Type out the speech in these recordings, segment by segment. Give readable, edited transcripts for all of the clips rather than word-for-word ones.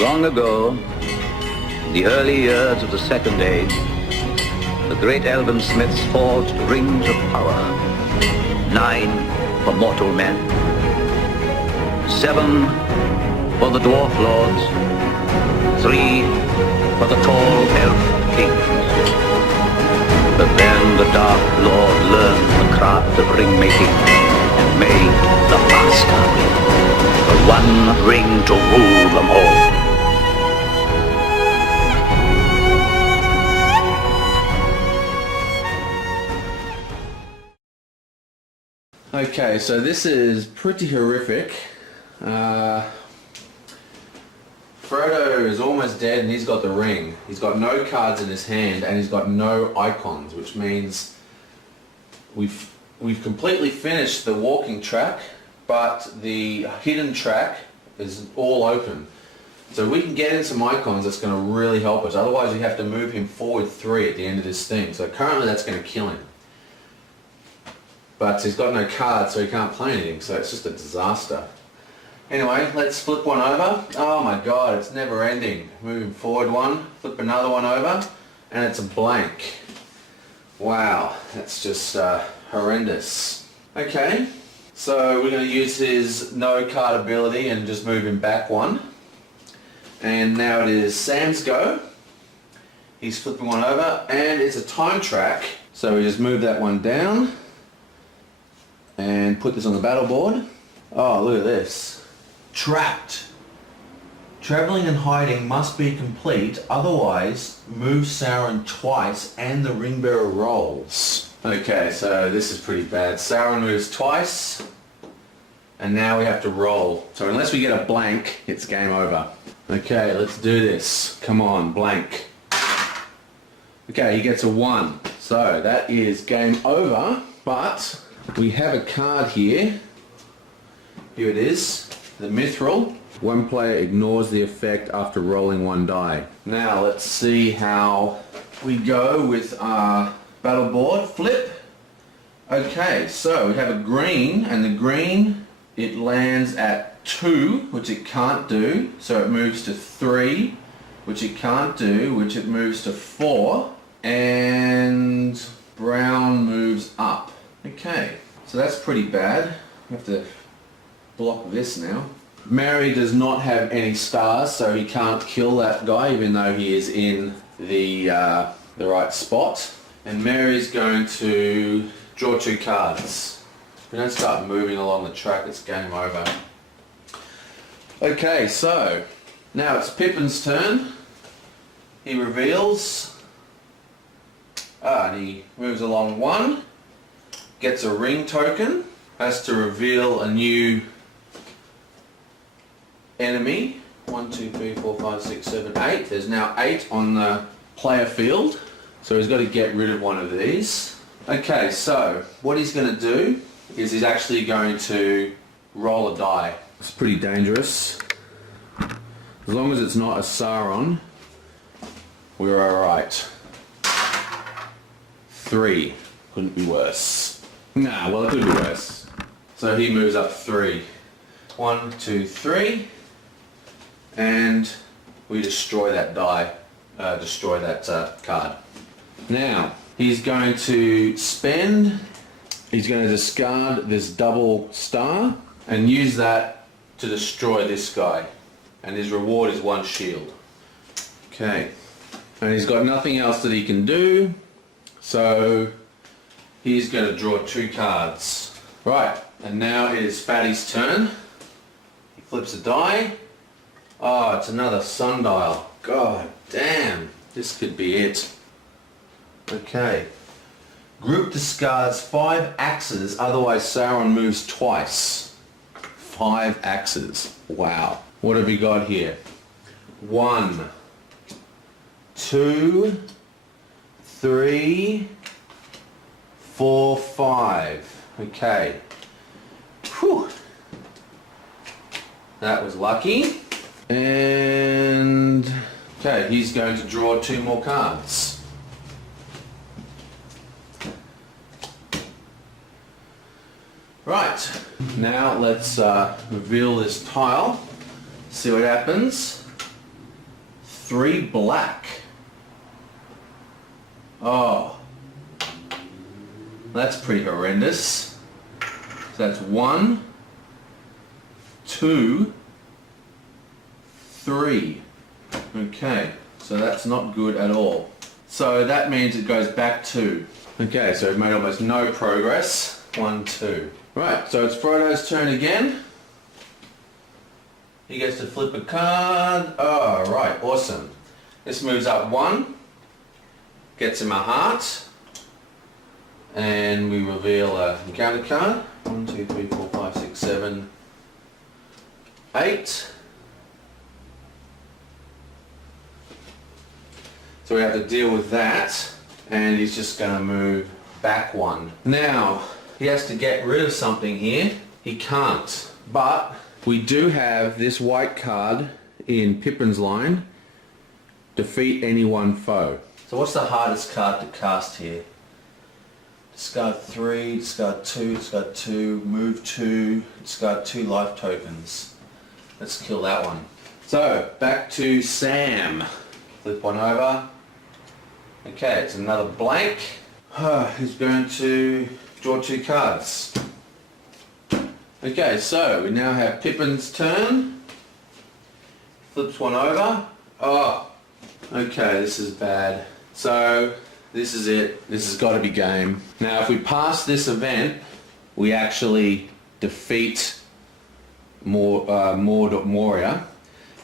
Long ago, in the early years of the Second Age, the great elven smiths forged rings of power. 9 for mortal men, 7 for the dwarf lords, 3 for the tall elf kings. But then the Dark Lord learned the craft of ring making and made the master ring, the one ring to rule them all. Okay, so this is pretty horrific. Frodo is almost dead and he's got the ring. He's got no cards in his hand and he's got no icons, which means we've completely finished the walking track, but the hidden track is all open. So we can get in some icons, that's going to really help us. Otherwise we have to move him forward 3 at the end of this thing. So currently that's going to kill him. But he's got no cards, so he can't play anything, so it's just a disaster. Anyway, let's flip one over. Oh my god, it's never ending. Moving forward 1, flip another one over, and it's a blank. Wow, that's just horrendous. Okay, so we're going to use his no card ability and just move him back 1. And now it is Sam's go. He's flipping one over, and it's a time track. So we just move that one down and put this on the battle board. Oh, look at this. Trapped. Traveling and hiding must be complete, otherwise move Sauron twice and the ring bearer rolls. Okay, so this is pretty bad. Sauron moves twice and now we have to roll. So unless we get a blank, it's game over. Okay, let's do this. Come on, blank. Okay, he gets a 1. So that is game over, but we have a card here. Here it is, the Mithril. One player ignores the effect after rolling 1 die. Now let's see how we go with our battle board. Flip. Okay, so we have a green, and the green, it lands at 2, which it can't do. So it moves to 3, which it can't do, which it moves to 4, and brown moves up. Okay, so that's pretty bad. We have to block this now. Mary does not have any stars, so he can't kill that guy, even though he is in the right spot. And Mary's going to draw 2 cards. If we don't start moving along the track, it's game over. Okay, so now it's Pippin's turn. He reveals. And he moves along 1. Gets a ring token, has to reveal a new enemy. 1, 2, 3, 4, 5, 6, 7, 8. There's now 8 on the player field, so he's got to get rid of one of these. Okay, so what he's going to do is he's actually going to roll a die. It's pretty dangerous. As long as it's not a Sauron, we're alright. 3. Couldn't be worse. Nah, well it could be worse. So he moves up 3. 1, 2, 3. And we destroy that die. Destroy that card. Now, he's going to spend. He's going to discard this double star and use that to destroy this guy. And his reward is 1 shield. Okay. And he's got nothing else that he can do. So he's going to draw 2 cards. Right, and now it is Fatty's turn. He flips a die. Oh, it's another sundial. God damn, this could be it. Okay. Group discards 5 axes, otherwise Sauron moves twice. 5 axes. Wow. What have we got here? 1, 2, 3, 4, 5. Okay. Whew. That was lucky. And okay, he's going to draw 2 more cards. Right, now let's reveal this tile, see what happens. 3 black. Oh, that's pretty horrendous. So that's 1, 2, 3. Okay, so that's not good at all. So that means it goes back 2. Okay, so we've made almost no progress. 1, 2. Right, so it's Frodo's turn again. He gets to flip a card. Oh, right, awesome. This moves up 1. Gets him a heart. And we reveal a encounter card. 1, 2, 3, 4, 5, 6, 7, 8. So we have to deal with that. And he's just going to move back 1. Now, he has to get rid of something here. He can't. But we do have this white card in Pippin's line. Defeat any one foe. So what's the hardest card to cast here? Discard 3, discard 2, discard 2, move 2, discard 2 life tokens. Let's kill that one. So, back to Sam. Flip one over. Okay, it's another blank. He's going to draw 2 cards. Okay, so we now have Pippin's turn. Flips one over. Oh, okay, this is bad. So, this is it. This has got to be game. Now, if we pass this event, we actually defeat Moria.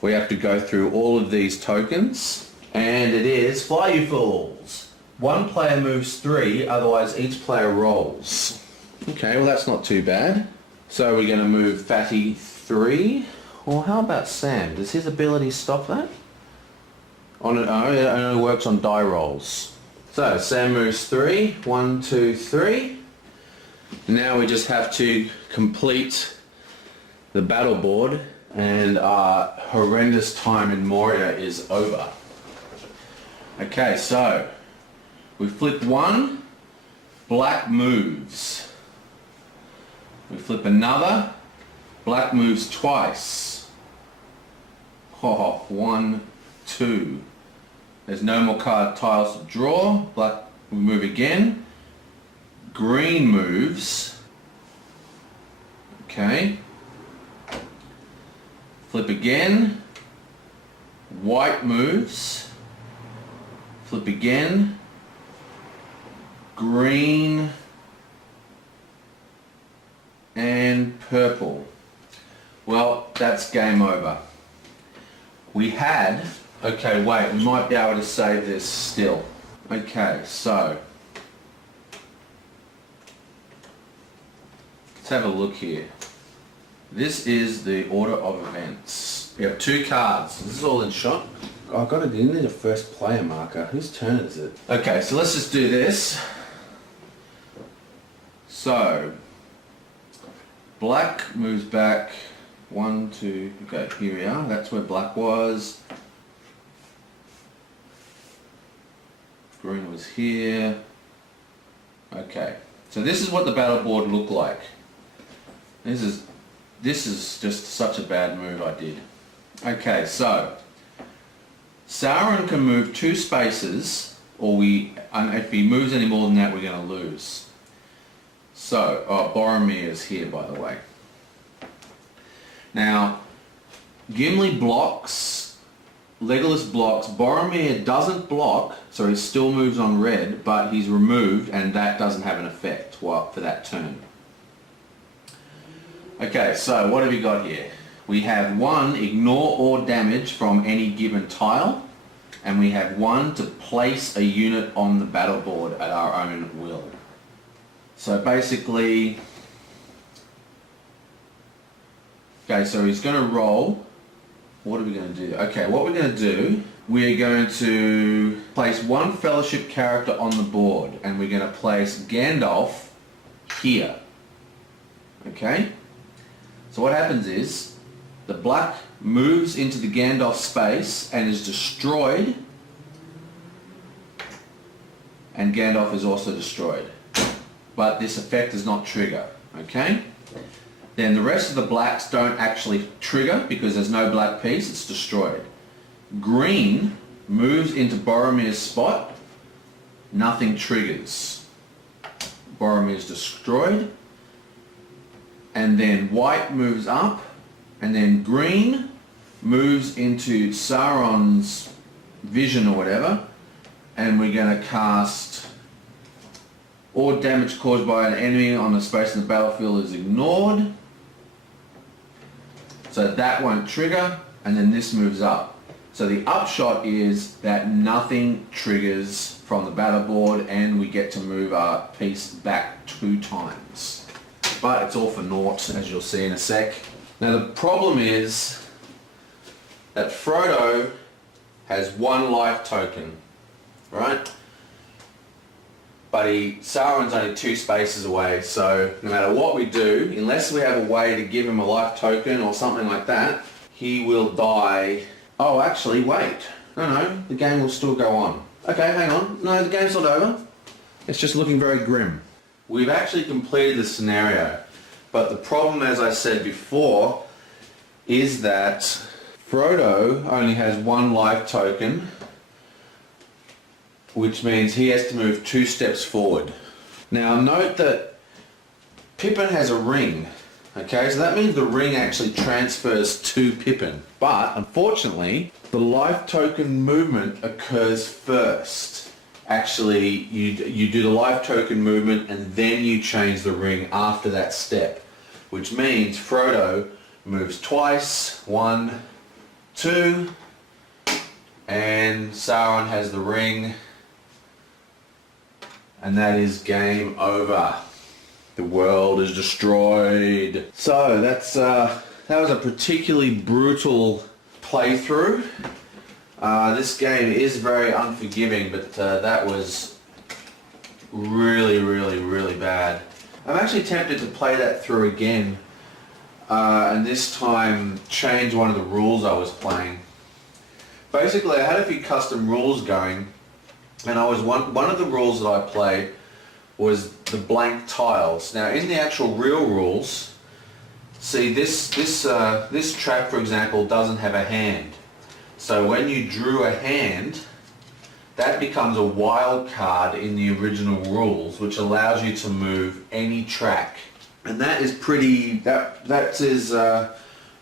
We have to go through all of these tokens. And it is Fly You Fools. One player moves 3, otherwise each player rolls. Okay, well that's not too bad. So we're going to move Fatty 3. Or how about Sam? Does his ability stop that? It only works on die rolls. So Sam moves 3. 1, 2, 3. Now we just have to complete the battle board and our horrendous time in Moria is over. Okay, so we flip 1, black moves. We flip another, black moves twice. 1, 2. There's no more card tiles to draw. Black, we move again. Green moves. Okay. Flip again. White moves. Flip again. Green. And purple. Well, that's game over. We had... Okay, wait, we might be able to save this still. Okay, so... let's have a look here. This is the order of events. We have 2 cards. This is all in shot. Oh, I got it in there, the first player marker. Whose turn is it? Okay, so let's just do this. So... black moves back 1, 2, okay, here we are, that's where black was. Green was here. Okay, so this is what the battle board looked like. This is just such a bad move I did. Okay, so Sauron can move 2 spaces, or if he moves any more than that, we're going to lose. So, Boromir is here, by the way. Now, Gimli blocks, Legolas blocks, Boromir doesn't block, so he still moves on red, but he's removed, and that doesn't have an effect for that turn. Okay, so what have we got here? We have 1, ignore all damage from any given tile, and we have 1 to place a unit on the battle board at our own will. So basically, okay, so he's going to roll. What are we going to do? Okay, what we're going to do, we're going to place 1 fellowship character on the board, and we're going to place Gandalf here. Okay? So what happens is, the black moves into the Gandalf space and is destroyed, and Gandalf is also destroyed. But this effect does not trigger, okay? Then the rest of the blacks don't actually trigger because there's no black piece, it's destroyed. green moves into Boromir's spot, nothing triggers. Boromir's destroyed. And then white moves up, and then green moves into Sauron's vision or whatever, and we're going to cast all damage caused by an enemy on the space in the battlefield is ignored. So that won't trigger, and then this moves up. So the upshot is that nothing triggers from the battleboard, and we get to move our piece back 2 times. But it's all for naught, as you'll see in a sec. Now the problem is that Frodo has 1 life token, right? But Sauron's only 2 spaces away, so no matter what we do, unless we have a way to give him a life token or something like that, he will die. Oh, actually, wait. No, the game will still go on. Okay, hang on. No, the game's not over. It's just looking very grim. We've actually completed the scenario, but the problem, as I said before, is that Frodo only has 1 life token, which means he has to move 2 steps forward. Now note that Pippin has a ring, okay, so that means the ring actually transfers to Pippin. But unfortunately, the life token movement occurs first. Actually, you do the life token movement and then you change the ring after that step, which means Frodo moves twice, 1, 2, and Sauron has the ring. And that is game over. The world is destroyed. So that was a particularly brutal playthrough. This game is very unforgiving, but that was really, really, really bad. I'm actually tempted to play that through again, and this time change one of the rules I was playing. Basically, I had a few custom rules going. And I was one of the rules that I played was the blank tiles. Now in the actual real rules, see this trap, for example, doesn't have a hand. So when you drew a hand, that becomes a wild card in the original rules, which allows you to move any track. And that is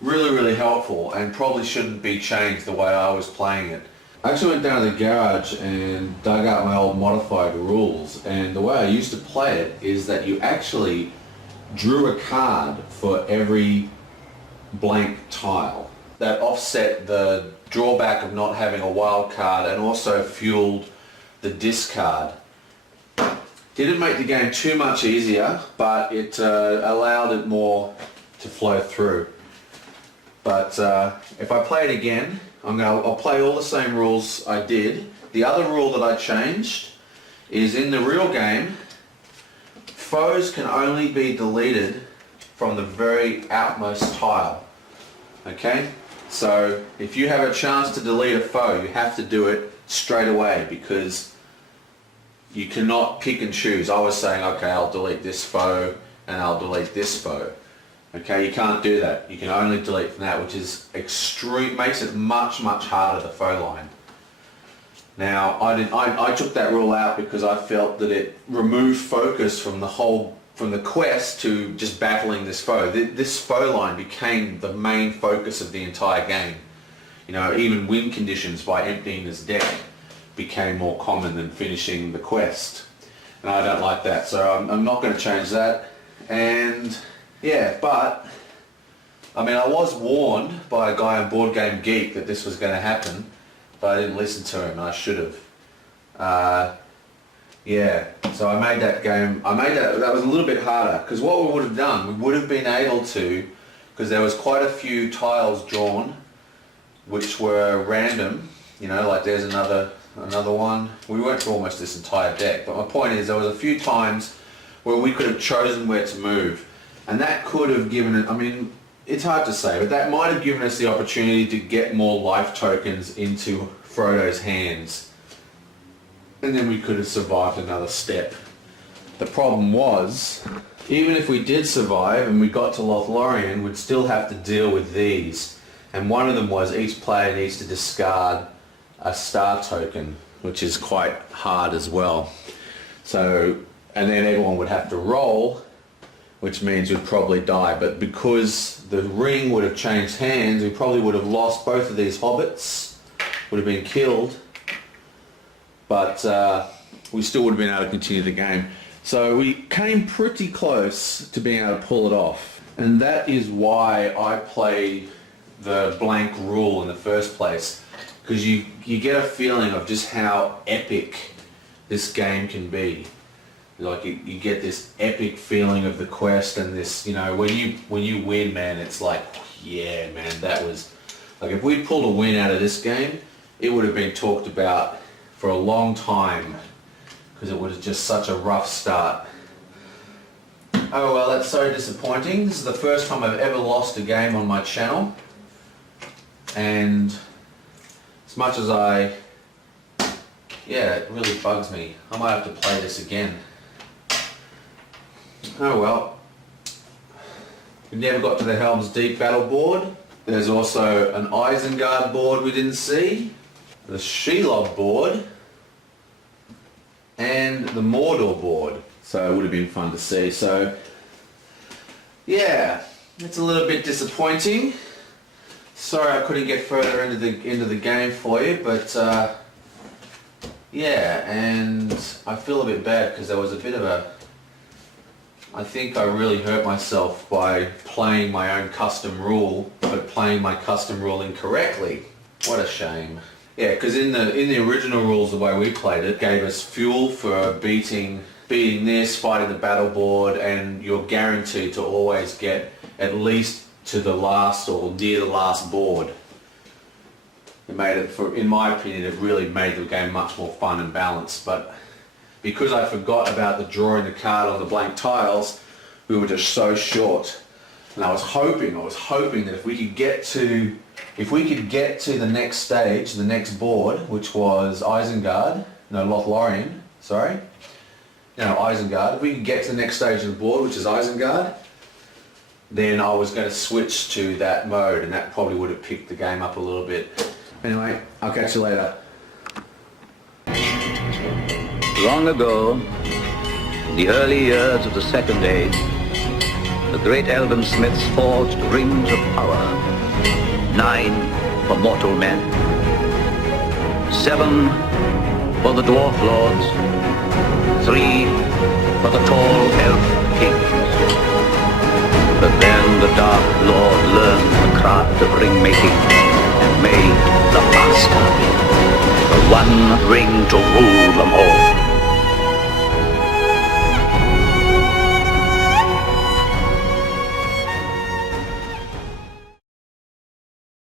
really, really helpful and probably shouldn't be changed the way I was playing it. I actually went down to the garage and dug out my old modified rules, and the way I used to play it is that you actually drew a card for every blank tile. That offset the drawback of not having a wild card and also fueled the discard. Didn't make the game too much easier, but it allowed it more to flow through. But if I play it again, I'll play all the same rules I did. The other rule that I changed is in the real game, foes can only be deleted from the very outmost tile. Okay? So if you have a chance to delete a foe, you have to do it straight away because you cannot pick and choose. I was saying, okay, I'll delete this foe and I'll delete this foe. Okay, you can't do that. You can only delete from that, which is extreme, makes it much, much harder to foe line. Now, I took that rule out because I felt that it removed focus from the quest to just battling this foe. This foe line became the main focus of the entire game. You know, even win conditions by emptying this deck became more common than finishing the quest. And I don't like that, so I'm not going to change that. And yeah, but I mean, I was warned by a guy on Board Game Geek that this was going to happen, but I didn't listen to him, and I should have. Yeah, so I made that game, that was a little bit harder, because what we would have done, we would have been able to, because there was quite a few tiles drawn, which were random, you know, like there's another one. We went through almost this entire deck, but my point is there was a few times where we could have chosen where to move. And that could have given it, I mean, it's hard to say, but that might have given us the opportunity to get more life tokens into Frodo's hands. And then we could have survived another step. The problem was, even if we did survive and we got to Lothlorien, we'd still have to deal with these. And one of them was each player needs to discard a star token, which is quite hard as well. So, and then everyone would have to roll, which means you'd probably die. But because the ring would have changed hands, we probably would have lost both of these hobbits, would have been killed, but we still would have been able to continue the game. So we came pretty close to being able to pull it off. And that is why I play the blank rule in the first place, because you get a feeling of just how epic this game can be. Like you get this epic feeling of the quest, and this, you know, when you win, man, it's like, yeah, man, that was like, if we pulled a win out of this game, it would have been talked about for a long time, because it was just such a rough start. Oh well, that's so disappointing. This is the first time I've ever lost a game on my channel, and as much as yeah, it really bugs me. I might have to play this again. Oh well. We never got to the Helm's Deep battle board. There's also an Isengard board we didn't see, the Shelob board, and the Mordor board. So it would have been fun to see. So yeah, it's a little bit disappointing. Sorry I couldn't get further into the game for you, but yeah, and I feel a bit bad because there was a bit of a, I think I really hurt myself by playing my own custom rule, but playing my custom rule incorrectly. What a shame. Yeah, because in the original rules, the way we played it, gave us fuel for beating this, fighting the battle board, and you're guaranteed to always get at least to the last or near the last board. It made it, in my opinion, it really made the game much more fun and balanced. But because I forgot about the drawing the card on the blank tiles, we were just so short. And I was hoping that if we could get to the next stage, the next board, which was Isengard, no, Lothlorien, sorry. No, Isengard. If we could get to the next stage of the board, which is Isengard, then I was going to switch to that mode, and that probably would have picked the game up a little bit. Anyway, I'll catch you later. Long ago, in the early years of the Second Age, the great elven smiths forged rings of power. 9 for mortal men, 7 for the dwarf lords, 3 for the tall elf kings. But then the Dark Lord learned the craft of ring making and made the master, the one ring to rule them all.